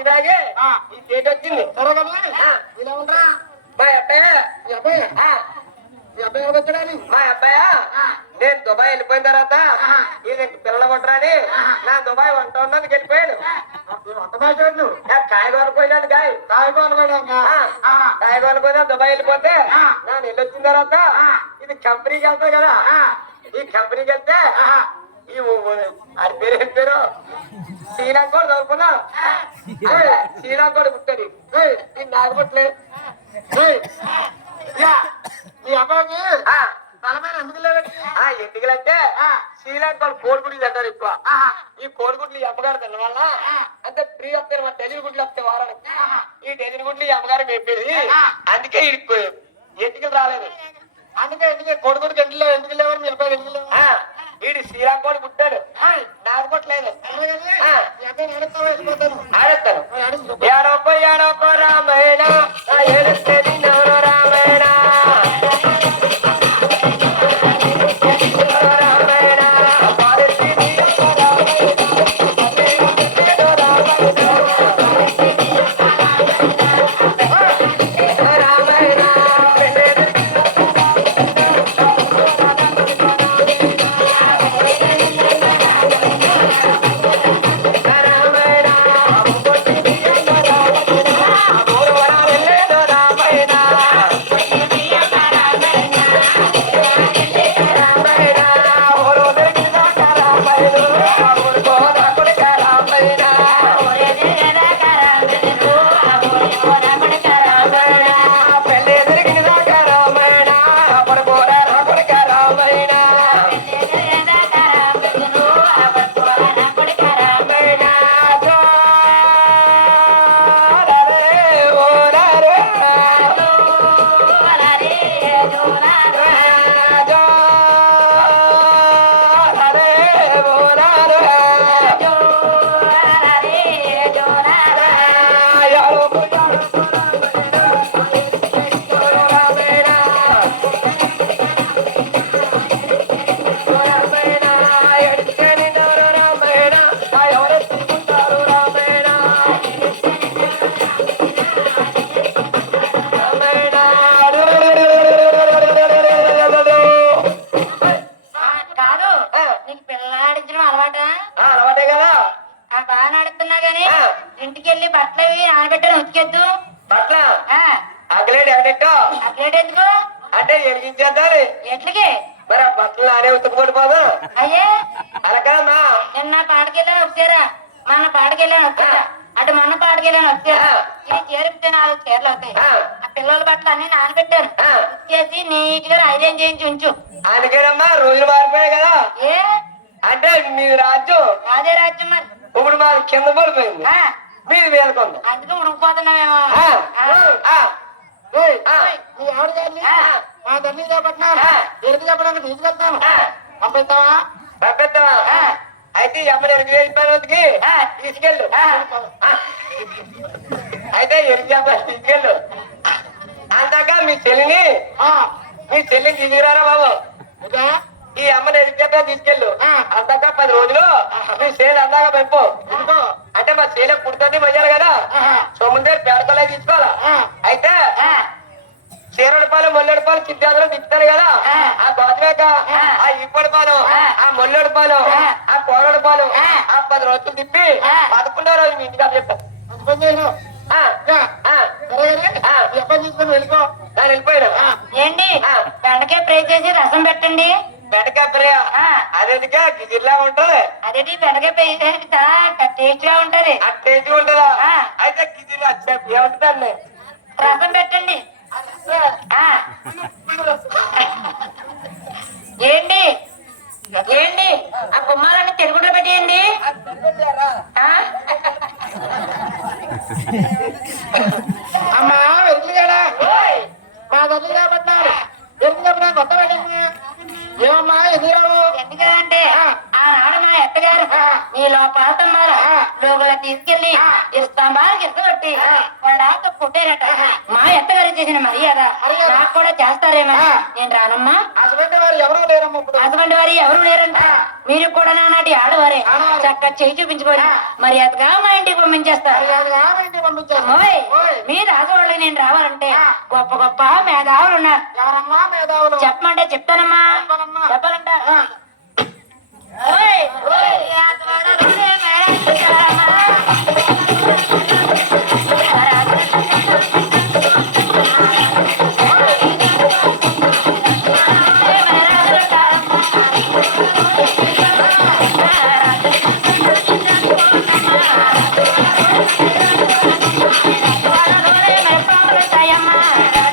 ఇలాగే ఈ డేట్ వచ్చింది ఇలా ఉండరా మా అబ్బాయి ఎవరు మా అబ్బాయా నేను దుబాయ్ వెళ్ళిపోయిన తర్వాత ఇది పిల్లలు కొట్టరాని నా దుబాయ్ వంట ఉన్నది వెళ్ళిపోయాడు అంత కాయగూర పోయినాను కాయ కాయగూరలు కాయగూర పోయినా దుబాయ్ వెళ్ళిపోతే నా నెల్లు వచ్చిన తర్వాత ఇది కంపెనీకి వెళ్తా కదా ఈ కంపెనీకి వెళ్తే ఈ అది పేరు ఏం పేరు? శ్రీలంక కూడా దొరుకున్నా శ్రీలంక కూడా నాకు పుట్టలే ఈ అబ్బాయికి ఆ, తలమైన ఎందుకు లేవండి ఆ ఎందుకంటే శ్రీలంక వాళ్ళు కోడిగుడ్లు తింటారు ఎక్కువ. ఈ కోడిగుడ్లు అమ్మగారు తినడం వల్ల అంటే ఫ్రీ వస్తాయి మన డజన్ గుడ్లు వస్తాయి వారానికి. ఈ డజన్ గుడ్లు ఈ అమ్మగారు మేపేది. అందుకే ఈ ఎన్నికలు రాలేదు? అందుకే ఎందుకు కొడుకుడు గంటలో ఎందుకు లేవని మీ అబ్బాయి ఎందుకు లేవు? ఈడు శ్రీలంక కూడా పుట్టాడు నాకు ఆడతాను మరి అడుగు. ఏడోకో అంటే ఎరిగించేద్దాని ఎట్లకి? మరి ఆ బట్టలు ఆడే ఉతుకుపడిపోదు అయ్యే! అలకమ్మా నిన్న పాటకెళ్ళాను వచ్చారా? మన పాటకెళ్ళాను వచ్చారా? అటు మన పాటకెళ్ళాను వచ్చారా. ఇది చేరిపితే నాలుగు చీరలు అవుతాయి. ఆ. పిల్లల బట్టలు అన్ని నానబెట్టాను. ఉతికేసి నీట్గా ఐరన్ చేయించి ఉంచు. అందుకేనమ్మా రోజులు మారిపోయాయి కదా. ఏ? అంటే మీ రాజ్యం రాజే రాజ్యం మరి. ఇప్పుడు మాది కింద పడిపోయింది. మీది వేలుకుంది అందుకు ఉడికిపోతున్నామేమో. ఆ, ఆ. ఆ, ఏయ్, ఆ, మీ తల్లి చేపట్టినాను ఆ. ఎరుకు చెప్పడానికి తీసుకెళ్తాను. పంపిస్తావా పంపిస్తావా? అయితే ఈ అమ్మని వెళ్ళిపోయినందుకు ఆ. తీసుకెళ్ళు. అయితే ఎరుగు చెప్పాలి తీసుకెళ్ళు అందాక మీ చెల్లిని ఆ, మీ చెల్లిని తీసుకురారా బాబు? ఈ అమ్మని ఎరుగు చెప్పా తీసుకెళ్ళు. అందాక పది రోజులు మీ సేలు అందాక పెంపు. అంటే మా సేల పుడుతుంది మధ్యాలు కదా ఆహా. సొమ్ముందే పేడతలే తీసుకోవాలా. అయితే ఆ, చీరడి పాలు మొల్లడి పాలు చిట్టాలు తిప్పుతారు కదా ఆ. గోధుమేక ఆ. ఆ ఇప్పటి పాలు ఆ. ఆ మొల్లడి పాలు ఆ. ఆ కోరడి పాలు ఆ. పది రోజులు తిప్పి. పదకొండో రోజు మీ ఇంటికి చెప్తాను మంచి పని చేసినావు. ఇదా, సరే కానీ ఆ. ఈ అబ్బాయి తీసుకొని వెళ్ళిపో నేను వెళ్ళిపోయాను ఆ. ఏంటి. బెండకాయ ఫ్రై చేసి రసం పెట్టండి బెండకాయ ఆ. అదేదిగా గిజిర్లా ఉంటది. అదేంటి? బెండకాయ ఫ్రై చేసి చాలా టేస్ట్గా ఉంటది. ఆ టేస్ట్ ఉంటుందా. అయితే గిజిర్లా ఏముంటుందండి? రసం పెట్టండి. ఆ. ఏంటి? ఏంటి? ఆ గుమ్మాలని తెలుగులో పెట్టేయండి. ఆ? అమ్మా పాతమ్మారు లోపల తీసుకెళ్ళి స్తంభాలకు ఎత్తగొట్టి వాళ్ళ ఆక పుట్టారట మా ఎత్తగారు చేసిన మర్యాద. నాకు కూడా చేస్తారేమో. నేను రానమ్మా. అటువంటి వారు ఎవరూ లేరంట. మీరు కూడా నానాటి ఆడవారే. చక్క చేయి చూపించుకొని మర్యాదగా మా ఇంటికి పంపించేస్తారు. మీ రాజవాళ్ళకి నేను రావాలంటే గొప్ప గొప్ప మేధావులు ఉన్నారు. చెప్పమంటే చెప్తానమ్మా. చెప్పాలంట. Sayamara